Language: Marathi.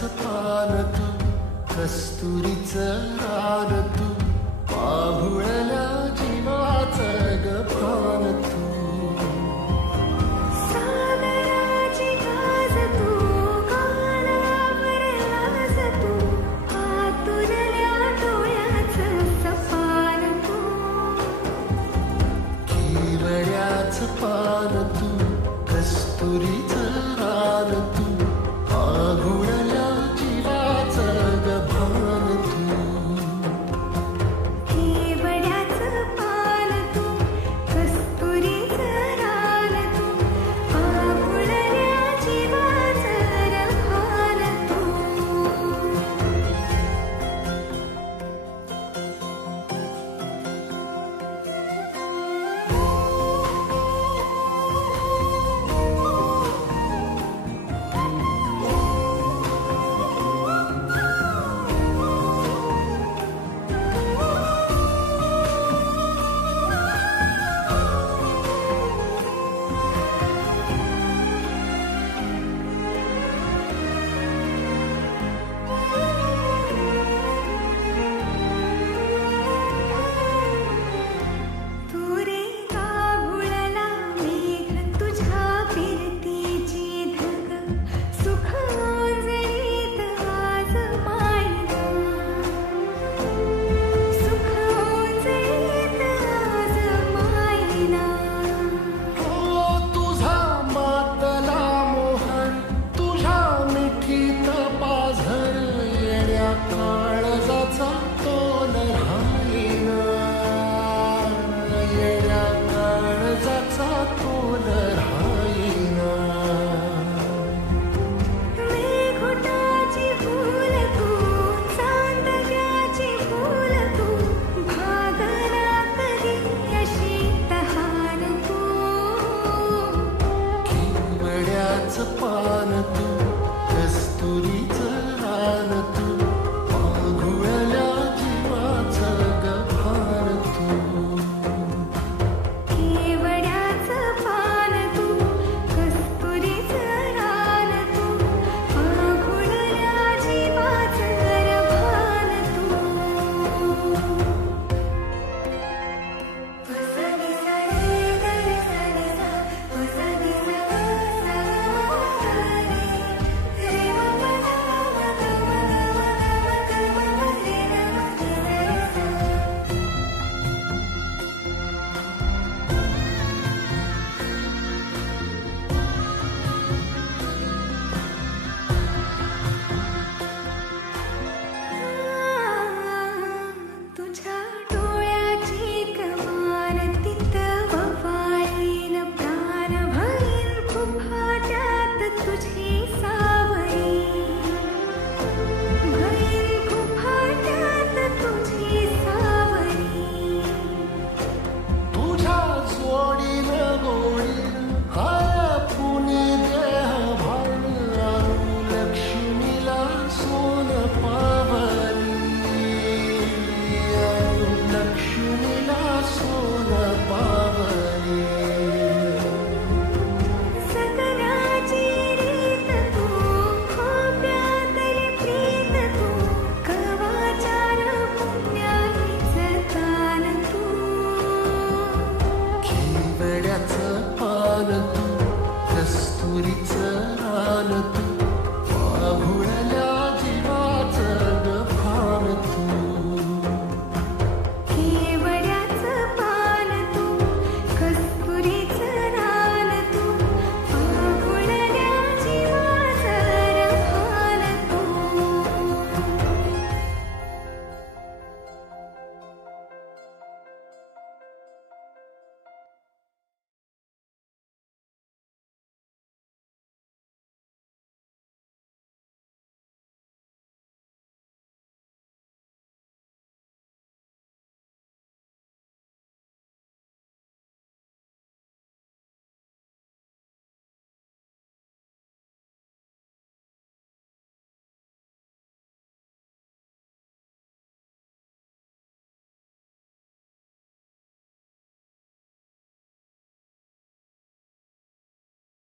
पान तू, कस्तुरीचं रान तू, पाहुळल्या जीवाचं ग भान तू. सागराची गाज तू, कानावर लाज तू, आतुरल्या डोळ्याचं सपान तू. केवड्याचं पान तू, कस्तुरीचं रान तू, पाहुळल्या जीवाचं ग भान तू. केवड्याचं पान तू, कस्तुरीचं रान तू, पाहुळल्या जीवाचं भान तू. काळजाचा तोल राहीना, येड्या काळजाचा तोल राहीना. मेघोटाची फूल तू, चांदण्याची फूल तू, भागना कधी अशी तहान तू. केवड्याचं पान तू, कस्तुरीचं रान तू, पाहुळल्या जीवाचं ग भान तू. केवड्याचं पान तू, कस्तुरीचं रान तू, पाहुळल्या जीवाचं भान तू. वसनी सरे गरे सरे सा, वसनी सा सा रे, रे म म म रे रे सा. तुझ्या डोळ्याची कमान तिथं ववाळीन, प्राण भरीन खुफाट्यात तुझी सावरी. भरीन खुफाट्यात तुझी सावरी. तुझ्या जोडीनं गोडीनं हाय पुणे देह भान, आणू लक्ष्मीला सोन पावली, आणू लक्ष्मीला सोन पावली. सगळ्याची रीत तू, खोप्यातली प्रीत तू, कवाचार पुण्याईचं तान तू. केवड्याचं पान तू, कस्तुरीचं रान तू,